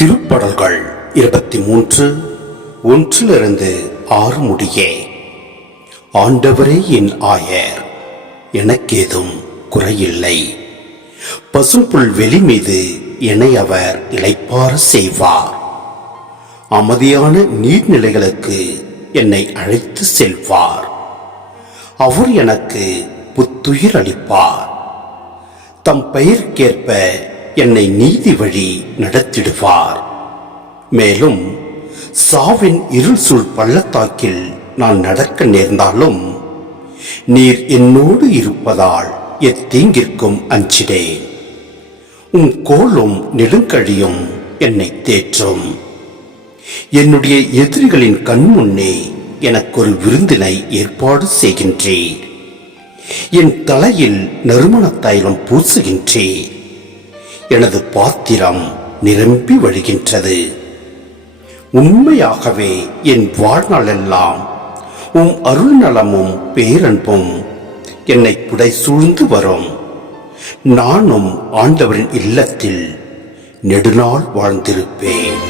திருப்படல்கள் 23 1-6 முடியே. ஆண்டவரே என் ஆயர், எனக்கேதும் குறையில்லை. பசும்புல் வெளி மீது என்னை அவர் இளைப்பாற செய்வார். அமைதியான நீர்நிலைகளுக்கு என்னை அழைத்து செல்வார். அவர் எனக்கு புத்துயிர் அளிப்பார். தம் பெயருக்கேற்ப என்னை நீதி வழி நடத்திடுவார். மேலும் சாவின் இருள் சூழ் பள்ளத்தாக்கில் நான் நடக்க நேர்ந்தாலும் நீர் என்னோடு இருப்பதால் எத்தீங்கிற்கும் அஞ்சிடேன். உம் கோலும் நெடுங்கழியும் என்னை தேற்றும். என்னுடைய எதிரிகளின் கண்முன்னே எனக்கொரு விருந்தினை ஏற்பாடு செய்கின்றீர். என் தலையில் நறுமண தைலம் பூசுகின்றீர். எனது பாத்திரம் நிரம்பி வழிகின்றது. உண்மையாகவே என் வாழ்நாளெல்லாம் உம் அருள் நலமும் பேரன்பும் என்னை புடை சூழ்ந்து வரும். நானும் ஆண்டவரின் இல்லத்தில் நெடுநாள் வாழ்ந்திருப்பேன்.